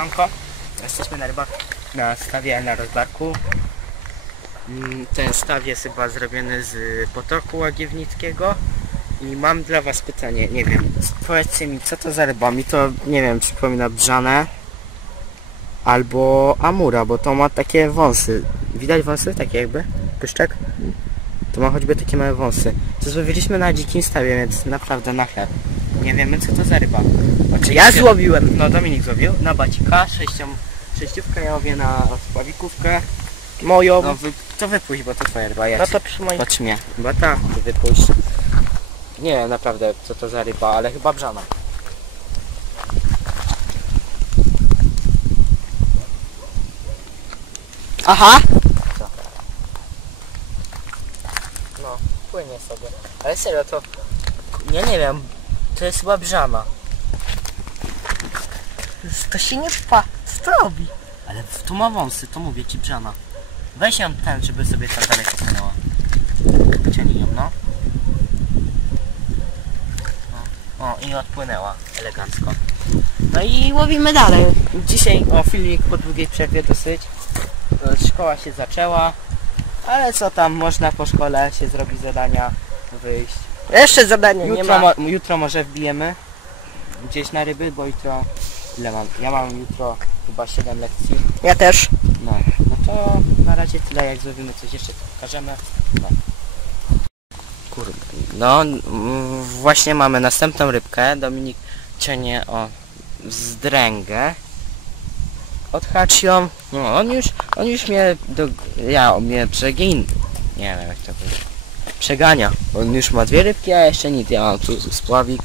siemanko. Jesteśmy na rybach na stawie na rozbarku. Mm, Ten staw jest chyba zrobiony z potoku łagiewnickiego. I mam dla was pytanie, nie wiem, powiedzcie mi co to za ryba? Mi to, nie wiem, przypomina brzane albo amura, bo to ma takie wąsy. Widać wąsy? Takie jakby? Pyszczek? To ma choćby takie małe wąsy. To złowiliśmy na dzikim stawie, więc naprawdę na chleb. Nie wiemy co to za ryba. Oczywiście, Ja złowiłem. No Dominik złowił na bacika, sześcią, sześciówkę ja łowię na spławikówkę. Moją. No wy, to wypuść, bo to twoja ryba. Ja No to przy moim... Patrz mnie. Chyba tak, to wypuść. Nie naprawdę co to za ryba, ale chyba brzana. Aha! No, płynie sobie. Ale serio to... Ja nie wiem, to jest chyba brzana. To się nie wpa. Co to robi? Ale tu ma wąsy, to mówię ci brzana. Weź ją ten, żeby sobie tam daleko stanęła. Ciągnij ją, no. no. O, i odpłynęła elegancko. No i łowimy dalej. Dzisiaj, o filmik po długiej przerwie dosyć. Szkoła się zaczęła, ale co tam, można po szkole się zrobić zadania, wyjść. Jeszcze zadanie nie Jutro, ma. mo, jutro może wbijemy gdzieś na ryby, bo jutro, ile mam? Ja mam jutro chyba 7 lekcji. Ja też. No, no to na razie tyle, jak zrobimy coś jeszcze, to pokażemy. No. Kurde. No, właśnie mamy następną rybkę. Dominik ciągnie o zdręgę. Odhacz ją. No, on już, on już mnie do... Ja, mnie przegin... Nie wiem jak to powiedzieć. Przegania. On już ma dwie rybki, a jeszcze nic. Ja mam tu spławik.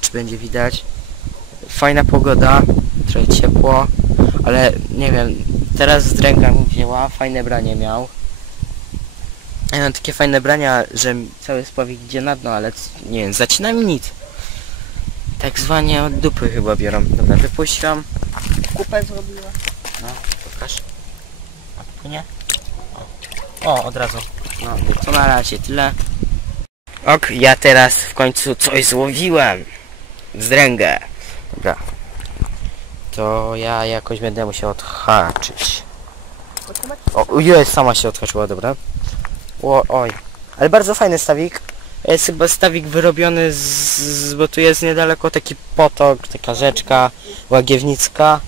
Czy będzie widać? Fajna pogoda. Trochę ciepło. Ale nie wiem, teraz zdręga mu wzięła, fajne branie miał. Ja mam takie fajne brania, że cały spławik idzie na dno, ale nie wiem, zacina mi nic. Tak zwanie od dupy chyba biorą. Dobra, wypuściłam. Kupę zrobiła. No, pokaż. A, Płynie? O, od razu. No, to na razie tyle. Ok, ja teraz w końcu coś złowiłem. Zdręgę. Dobra. To ja jakoś będę musiał odhaczyć. O, jest, sama się odhaczyła, dobra. O, oj. Ale bardzo fajny stawik. Jest chyba stawik wyrobiony z, z... bo tu jest niedaleko taki potok, taka rzeczka łagiewnicka.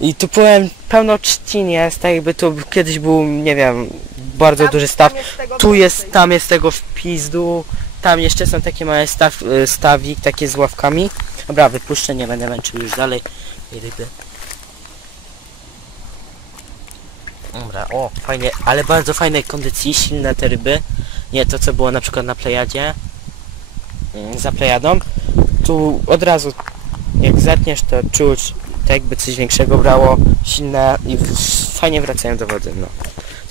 I tu byłem pełno trzcin jest, tak jakby tu kiedyś był, nie wiem, bardzo duży staw. Tu jest, tam jest tego w pizdu. Tam jeszcze są takie małe staw, y, stawik, takie z ławkami. Dobra, wypuszczę, nie będę męczył już dalej ryby. Dobra, o, fajnie, ale bardzo fajnej kondycji, silne te ryby. Nie to, co było na przykład na Plejadzie. Mm, Za Plejadą. Tu od razu, jak zatniesz, to czuć, tak jakby coś większego brało, silne i fajnie wracają do wody, no.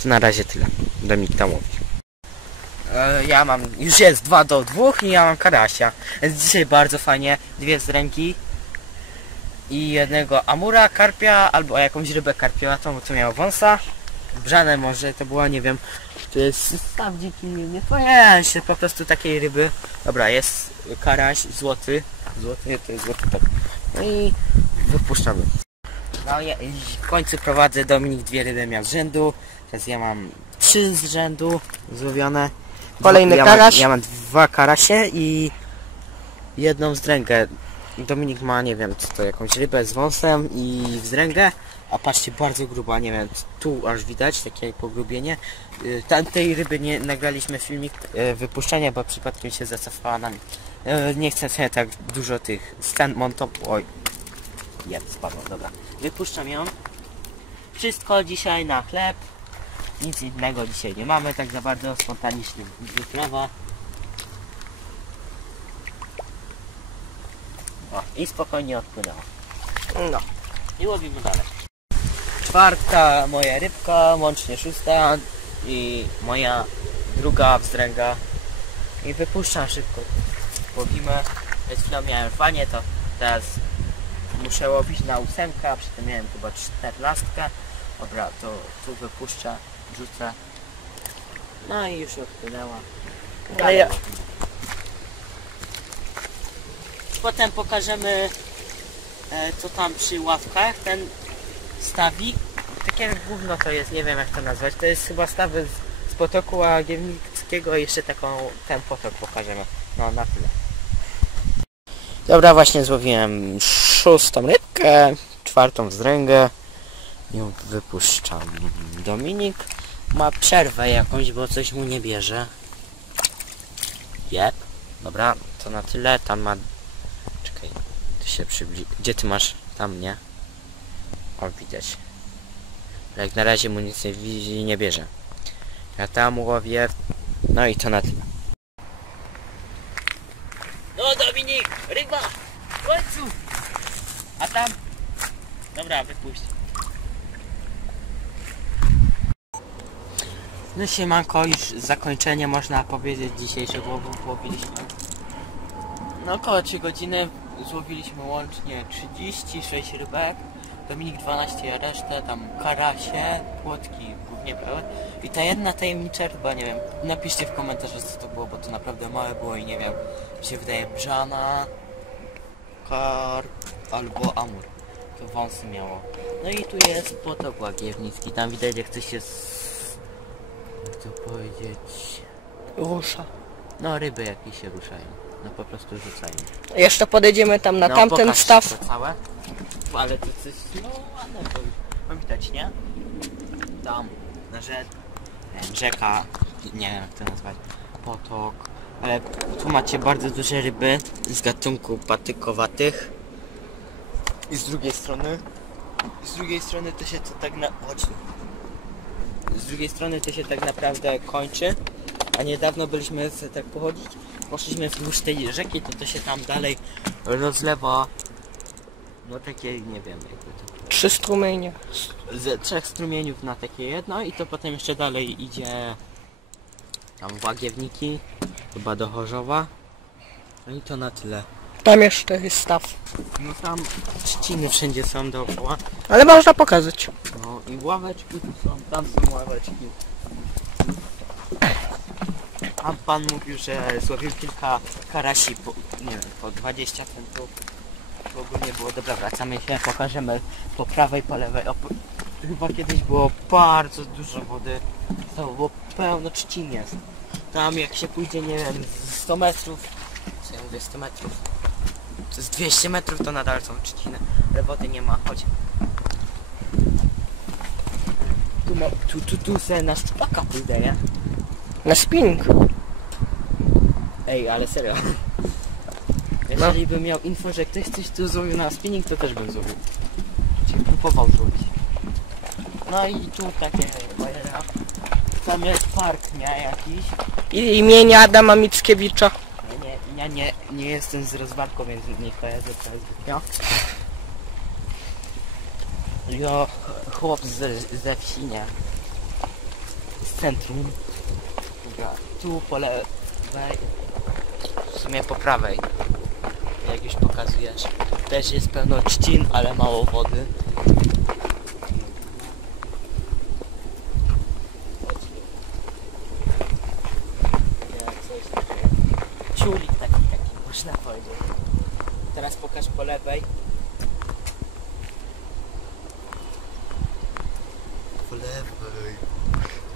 To na razie tyle. Dominik tam mówi. E, ja mam, już jest 2 do 2 i ja mam karasia. Więc dzisiaj bardzo fajnie, dwie z ręki i jednego amura, karpia albo jakąś rybę karpiowatą, co miało wąsa. Brzane może to była, nie wiem, to jest staw dziki, nie pojęłem się, po prostu takiej ryby. Dobra, jest karaś złoty, złoty, to jest złoty tak. No i wypuszczamy. No ja w końcu prowadzę Dominik dwie ryby miał z rzędu, teraz ja mam trzy z rzędu złowione. Dwa- Kolejny ja karaś. Mam, ja mam dwa karasie i jedną zdręgę. Dominik ma, nie wiem, co to, jakąś rybę z wąsem i wzdręgę. A patrzcie, bardzo gruba, nie wiem, tu aż widać takie pogrubienie. Y, Tamtej ryby nie nagraliśmy filmik y, wypuszczenia, bo przypadkiem się zacofała nami. Y, Nie chcę sobie tak dużo tych scen montop... Oj, jest, spadło, dobra. Wypuszczam ją. Wszystko dzisiaj na chleb. Nic innego dzisiaj nie mamy, tak za bardzo spontaniczny wyprawa. O, i spokojnie odpłynęła. No. I łowimy dalej. Czwarta moja rybka, łącznie szósta i moja druga wzdręga. I wypuszczam szybko. Łowimy. Przed chwilą miałem fanie, to teraz muszę łowić na ósemkę, a przy tym miałem chyba czternastkę. Dobra, to tu wypuszczę, rzucę. No i już odpłynęła. Ale ja- Potem pokażemy e, co tam przy ławkach, ten stawik, takie jak gówno to jest, nie wiem jak to nazwać, to jest chyba stawy z, z potoku Łagiewnickiego i jeszcze taką, ten potok pokażemy. No na tyle. Dobra, właśnie złowiłem szóstą rybkę, czwartą wzdręgę. Ją wypuszczam. Dominik ma przerwę jakąś, bo coś mu nie bierze. Jep. Dobra, to na tyle. Tam ma... Czekaj, ty się przybliż... Gdzie ty masz? Tam, nie? O, widać. Ale jak na razie mu nic nie widzi, nie bierze. Ja tam łowię. No i to na tyle. No Dominik, ryba! W końcu! A tam? Dobra, wypuść. No siemanko, już zakończenie można powiedzieć dzisiejszego łowu złowiliśmy. No około 3 godziny złowiliśmy łącznie 36 rybek. Dominik 12 resztę, tam karasie, płotki głównie były. I ta jedna tajemnicza ryba, nie wiem, napiszcie w komentarzach co to było, bo to naprawdę małe było i nie wiem, mi się wydaje brzana, karp albo amur. To wąsy miało. No i tu jest potok łagiewnicki, tam widać jak coś jest... Jak to powiedzieć... Rusza. No ryby jakieś się ruszają. No po prostu rzucają. Jeszcze podejdziemy tam na no, tamten staw. To całe. Ale to coś, no ładne to no, widać, nie? Tam, na nie, rzeka, nie wiem jak to nazwać, potok. Ale tu macie bardzo duże ryby z gatunku patykowatych. I z drugiej strony, z drugiej strony to się to tak na... Chodź tu. Z drugiej strony to się tak naprawdę kończy. A niedawno byliśmy sobie tak pochodzić, poszliśmy wzdłuż tej rzeki, to to się tam dalej rozlewa. No takie, nie wiem jakby to. Trzy strumienie. Z trzech strumieniów na takie jedno i to potem jeszcze dalej idzie tam Łagiewniki, chyba do Chorzowa. No i to na tyle. Tam jeszcze jest staw. No tam trzciny wszędzie są dookoła. Ale można pokazać. No i ławeczki tu są, tam są ławeczki. A pan mówił, że złowił kilka karasi po, nie wiem, po 20 centów. To ogólnie było dobra, wracamy się, pokażemy po prawej, po lewej. O, chyba kiedyś było bardzo dużo wody. To było pełno trzcin jest. Tam jak się pójdzie, nie wiem, z 100 metrów, co ja mówię, 100 metrów, z 200 metrów to nadal są trzciny, ale wody nie ma, chodź. Tu, ma, tu, tu, tu se na szczupaka pójdę, nie? Na spinning. Ej, ale serio. Jeżeli bym miał info, że ktoś coś tu złowił na spinning, to też bym złowił. Czyli próbował złowić. No i tu takie bajera. Tam jest park, nie? Jakiś. I imienia Adama Mickiewicza. Ja nie, nie, jestem z rozwadką, więc nie kojarzę to zbytnio. Jo, chłop z, ze wsi, nie? Z centrum. Tu po lewej. W sumie po prawej. Jak już pokazujesz. Też jest pełno trzcin, ale mało wody. Jak coś takiego. Ciulik taki, taki można powiedzieć. Teraz pokaż po lewej. Po lewej.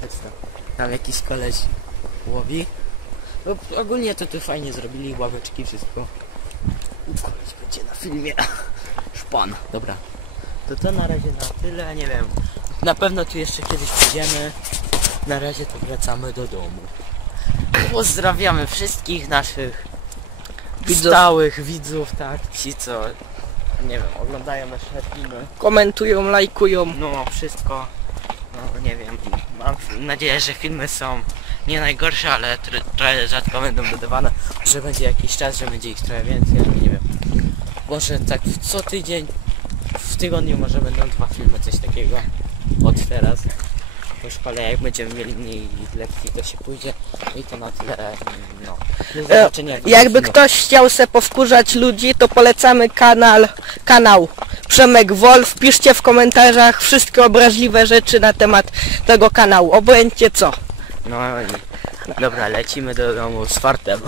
Chodź tam. Tam jakiś koleś łowi. No, ogólnie to tu fajnie zrobili, ławeczki, wszystko. Koleś będzie na filmie. Szpan. Dobra. To to na razie na tyle, nie wiem. Na pewno tu jeszcze kiedyś przyjdziemy. Na razie to wracamy do domu. Pozdrawiamy wszystkich naszych Widzów. stałych widzów, tak? Ci co, nie wiem, oglądają nasze filmy. Komentują, lajkują. No, wszystko. No, nie wiem. Mam nadzieję, że filmy są nie najgorsze, ale tr- trochę rzadko będą dodawane. Że będzie jakiś czas, że będzie ich trochę więcej, ale nie wiem. Może tak co tydzień, w tygodniu może będą dwa filmy, coś takiego. Od teraz. Po szkole, jak będziemy mieli mniej lekcji, to się pójdzie. I to na tyle. No. Do E, zobaczenia. Jakby ktoś chciał se powkurzać ludzi, to polecamy kanał, kanał Przemek Wolf. Piszcie w komentarzach wszystkie obraźliwe rzeczy na temat tego kanału. Obojętnie co. No i dobra, lecimy do domu z fartem.